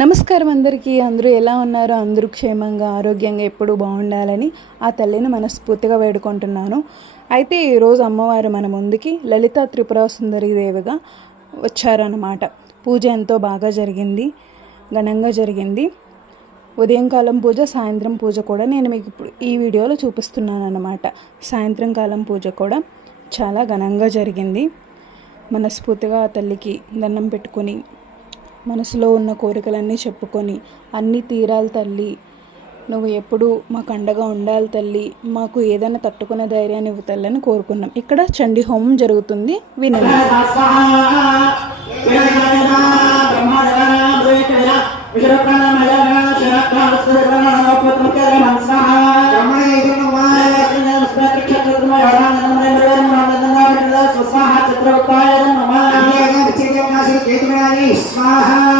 నమస్కారం అందరికీ. అందరూ ఎలా ఉన్నారు? అందరూ క్షేమంగా ఆరోగ్యంగా ఎప్పుడూ బాగుండాలని ఆ తల్లిని మనస్ఫూర్తిగా వేడుకుంటున్నాను. అయితే ఈరోజు అమ్మవారు మన ముందుకి లలితా త్రిపుర సుందరి దేవిగా వచ్చారన్నమాట. పూజ ఎంతో బాగా జరిగింది, ఘనంగా జరిగింది. ఉదయం కాలం పూజ, సాయంత్రం పూజ కూడా నేను మీకు ఇప్పుడు ఈ వీడియోలో చూపిస్తున్నాను అన్నమాట. సాయంత్రం కాలం పూజ కూడా చాలా ఘనంగా జరిగింది. మనస్ఫూర్తిగా ఆ తల్లికి దండం పెట్టుకొని మనసులో ఉన్న కోరికలన్నీ చెప్పుకొని, అన్నీ తీరాలి తల్లి, నువ్వు ఎప్పుడు మాకు అండగా ఉండాలి తల్లి, మాకు ఏదైనా తట్టుకునే ధైర్యాన్ని ఇవ్వు తల్లి అని కోరుకున్నాం. ఇక్కడ చండీ హోమం జరుగుతుంది, వినండి. स्वाहा